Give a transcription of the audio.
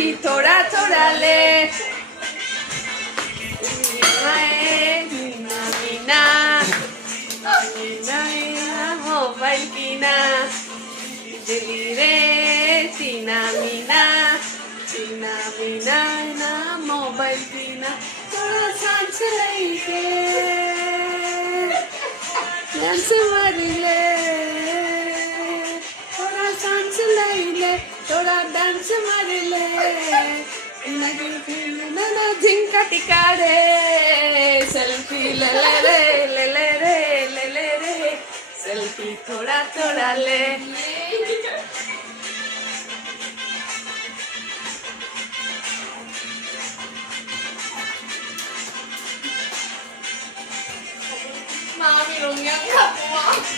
selfie थोड़ा थोड़ा ले मीना मीना मोबाइल कीना दिली रे सीना मीना ना मोबाइल कीना थोड़ा सांस लेके डांस मार ले थोड़ा सांस ले थोड़ा डांस मार ले ना झिंका टिका रे सेल्फी ले रे सेल्फी थोड़ा थोड़ा ले Mami, rung yang